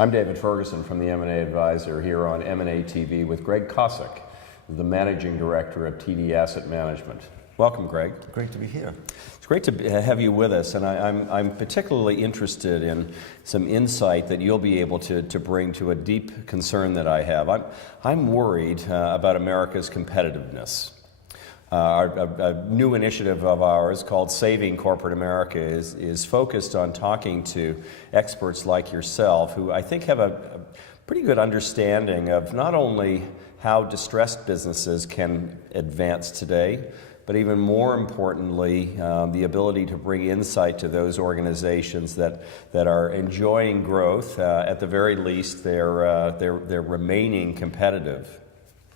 I'm David Ferguson from the M&A Advisor here on M&A TV with Greg Kosick, the Managing Director of TD Asset Management. Welcome, Greg. Great to be here. It's great to have you with us, and I'm particularly interested in some insight that you'll be able to bring to a deep concern that I have. I'm worried about America's competitiveness. A new initiative of ours called Saving Corporate America is focused on talking to experts like yourself who I think have a pretty good understanding of not only how distressed businesses can advance today, but even more importantly, the ability to bring insight to those organizations that are enjoying growth. At the very least, they're remaining competitive.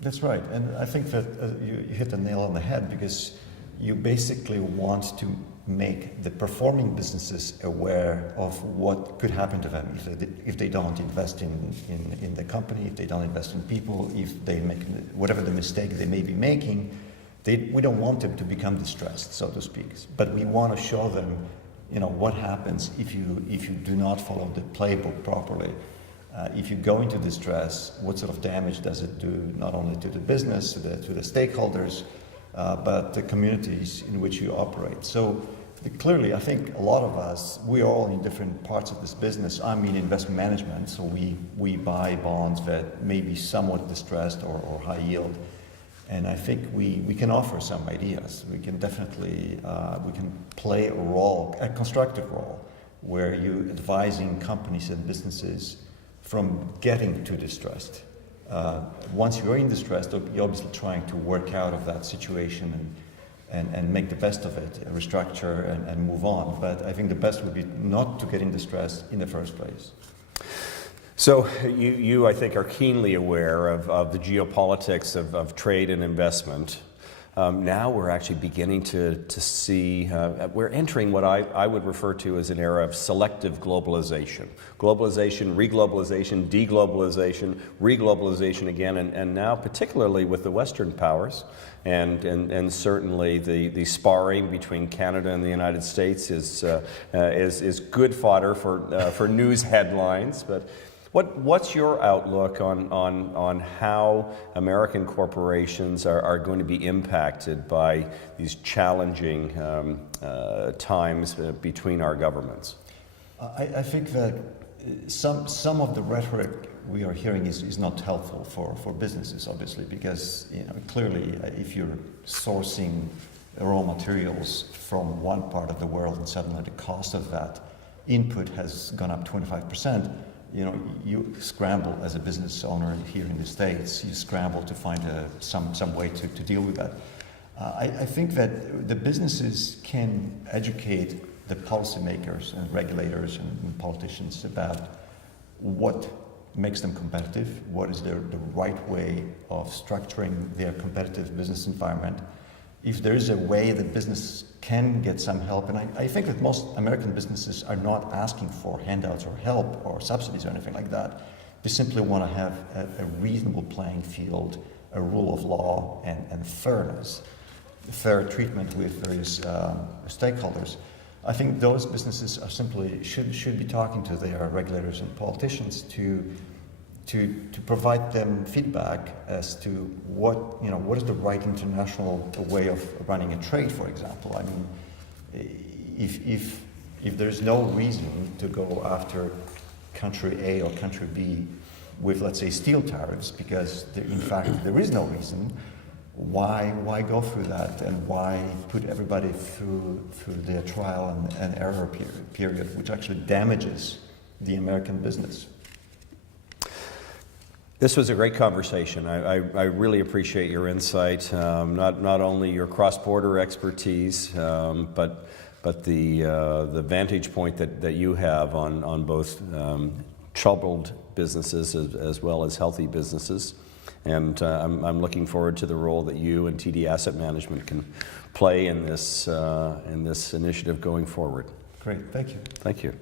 That's right, and I think that you hit the nail on the head, because you basically want to make the performing businesses aware of what could happen to them if they don't invest in the company, if they don't invest in people, if they make whatever the mistake they may be making. We don't want them to become distressed, so to speak, but we want to show them, what happens if you do not follow the playbook properly. If you go into distress, what sort of damage does it do, not only to the business, to the stakeholders, but the communities in which you operate. So clearly, I think a lot of us, we are all in different parts of this business. I'm in investment management, so we buy bonds that may be somewhat distressed or high yield. And I think we can offer some ideas. We can definitely, we can play a role, a constructive role, where you're advising companies and businesses from getting to distressed. Once you're in distress, you're obviously trying to work out of that situation and make the best of it, restructure and move on. But I think the best would be not to get in distress in the first place. So you I think, are keenly aware of the geopolitics of trade and investment. Now we're actually beginning to see, we're entering what I would refer to as an era of selective globalization. Globalization, reglobalization, deglobalization, reglobalization again, and now particularly with the Western powers, and certainly the sparring between Canada and the United States is good fodder for news headlines. But what's your outlook on how American corporations are going to be impacted by these challenging times between our governments? I think that some of the rhetoric we are hearing is not helpful for businesses, obviously, because clearly if you're sourcing raw materials from one part of the world and suddenly the cost of that input has gone up 25%, you scramble as a business owner here in the States, you scramble to find some way to deal with that. I think that the businesses can educate the policymakers and regulators and politicians about what makes them competitive, what is the right way of structuring their competitive business environment. If there is a way that business can get some help, and I think that most American businesses are not asking for handouts or help or subsidies or anything like that. They simply want to have a reasonable playing field, a rule of law, and fairness, fair treatment with various stakeholders. I think those businesses are simply should be talking to their regulators and politicians to provide them feedback as to what is the right international way of running a trade, for example. I mean, if there's no reason to go after country A or country B with, let's say, steel tariffs, because in fact there is no reason, why go through that, and why put everybody through their trial and error period, which actually damages the American business? This was a great conversation. I really appreciate your insight, not only your cross-border expertise, but the vantage point that you have on both troubled businesses as well as healthy businesses. And I'm looking forward to the role that you and TD Asset Management can play in this initiative going forward. Great, thank you. Thank you.